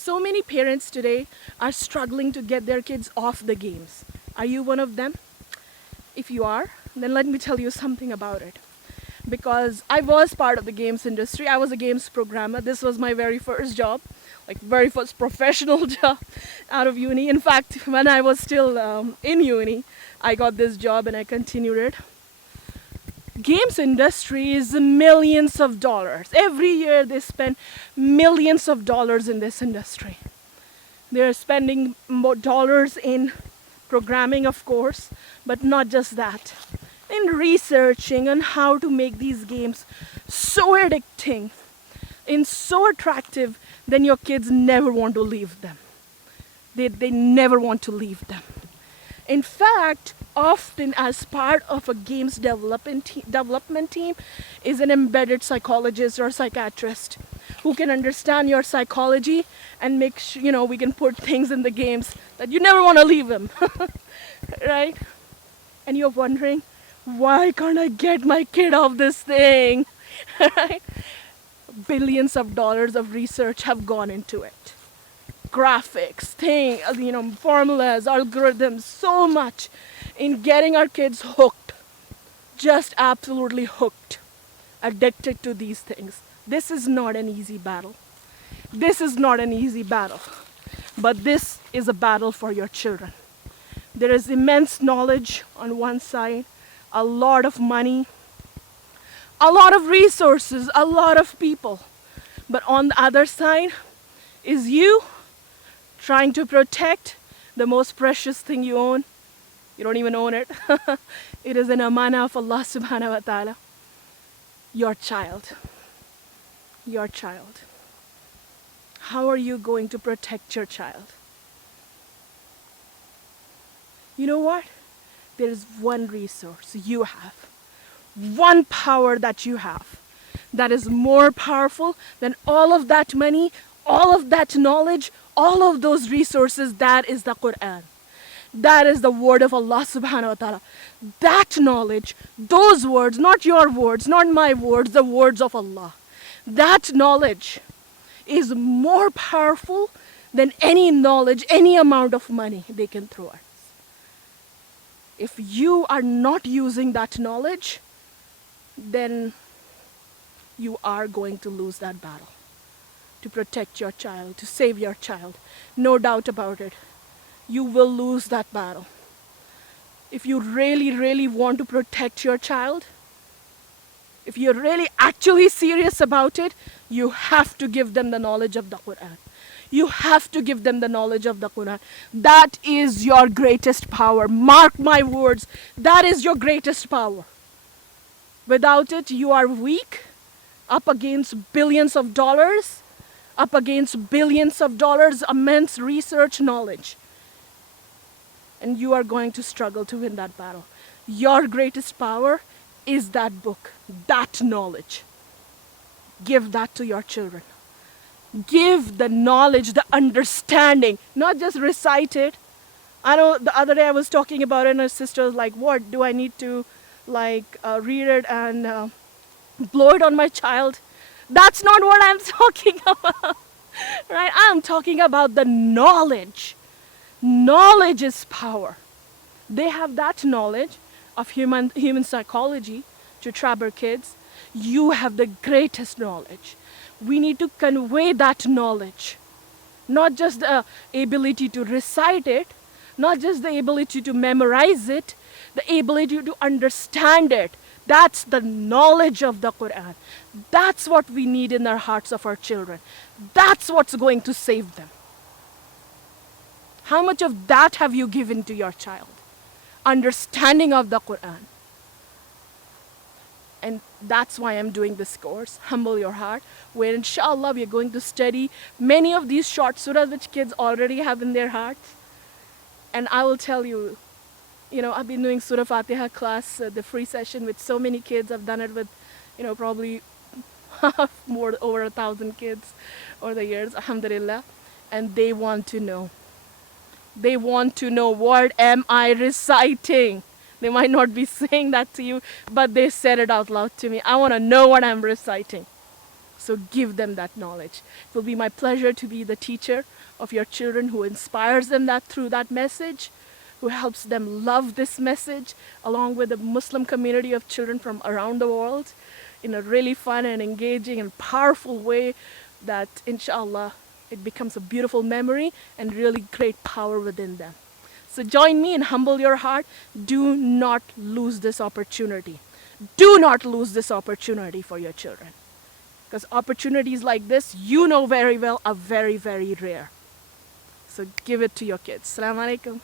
So many parents today are struggling to get their kids off the games. Are you one of them? If you are, then let me tell you something about it. Because I was part of the games industry. I was a games programmer. This was my very first job, like very first professional job out of uni. In fact, when I was still in uni, I got this job and I continued it. Games industry is millions of dollars. Every year they spend millions of dollars in this industry. They're spending more dollars in programming, of course, but not just that. In researching on how to make these games so addicting and so attractive, then your kids never want to leave them. They never want to leave them. In fact, often as part of a games development team is an embedded psychologist or psychiatrist who can understand your psychology and make sure, we can put things in the games that you never want to leave them, right? And you're wondering, why can't I get my kid off this thing, right? Billions of dollars of research have gone into it. Graphics, formulas, algorithms, so much in getting our kids hooked, just absolutely hooked, addicted to these things. This is not an easy battle. This is not an easy battle, but this is a battle for your children. There is immense knowledge on one side, a lot of money, a lot of resources, a lot of people. But on the other side is you trying to protect the most precious thing you own. You don't even own it. It is an amana of Allah subhanahu wa ta'ala. Your child. Your child. How are you going to protect your child? You know what? There is one resource you have. One power that you have that is more powerful than all of that money, all of that knowledge, all of those resources. That is the Quran. That is the word of Allah subhanahu wa ta'ala. That knowledge, those words, not your words, not my words, the words of Allah. That knowledge is more powerful than any knowledge, any amount of money they can throw at us. If you are not using that knowledge, then you are going to lose that battle to protect your child, to save your child. No doubt about it. You will lose that battle. If you really, really want to protect your child, if you're really actually serious about it, you have to give them the knowledge of the Quran. You have to give them the knowledge of the Quran. That is your greatest power. Mark my words. That is your greatest power. Without it, you are weak, up against billions of dollars, immense research knowledge. And you are going to struggle to win that battle. Your greatest power is that book, that knowledge. Give that to your children. Give the knowledge, the understanding, not just recite it. I know the other day I was talking about it and her sister was like, what, do I need to read it and blow it on my child? That's not what I'm talking about, right? I'm talking about the knowledge. Knowledge is power. They have that knowledge of human psychology to trap our kids. You have the greatest knowledge. We need to convey that knowledge. Not just the ability to recite it, not just the ability to memorize it, the ability to understand it. That's the knowledge of the Quran. That's what we need in the hearts of our children. That's what's going to save them. How much of that have you given to your child? Understanding of the Quran. And that's why I'm doing this course, Humble Your Heart, where inshallah we are going to study many of these short surahs which kids already have in their hearts. And I will tell you, I've been doing Surah Fatiha class, the free session with so many kids. I've done it with, probably over 1,000 kids over the years, alhamdulillah. And they want to know. They want to know, what am I reciting? They might not be saying that to you, but they said it out loud to me. I want to know what I'm reciting. So give them that knowledge. It will be my pleasure to be the teacher of your children who inspires them that through that message, who helps them love this message, along with the Muslim community of children from around the world, in a really fun and engaging and powerful way that, inshallah, it becomes a beautiful memory and really great power within them. So join me and humble your heart. Do not lose this opportunity. Do not lose this opportunity for your children. Because opportunities like this, you know very well, are very, very rare. So give it to your kids. Assalamu alaikum.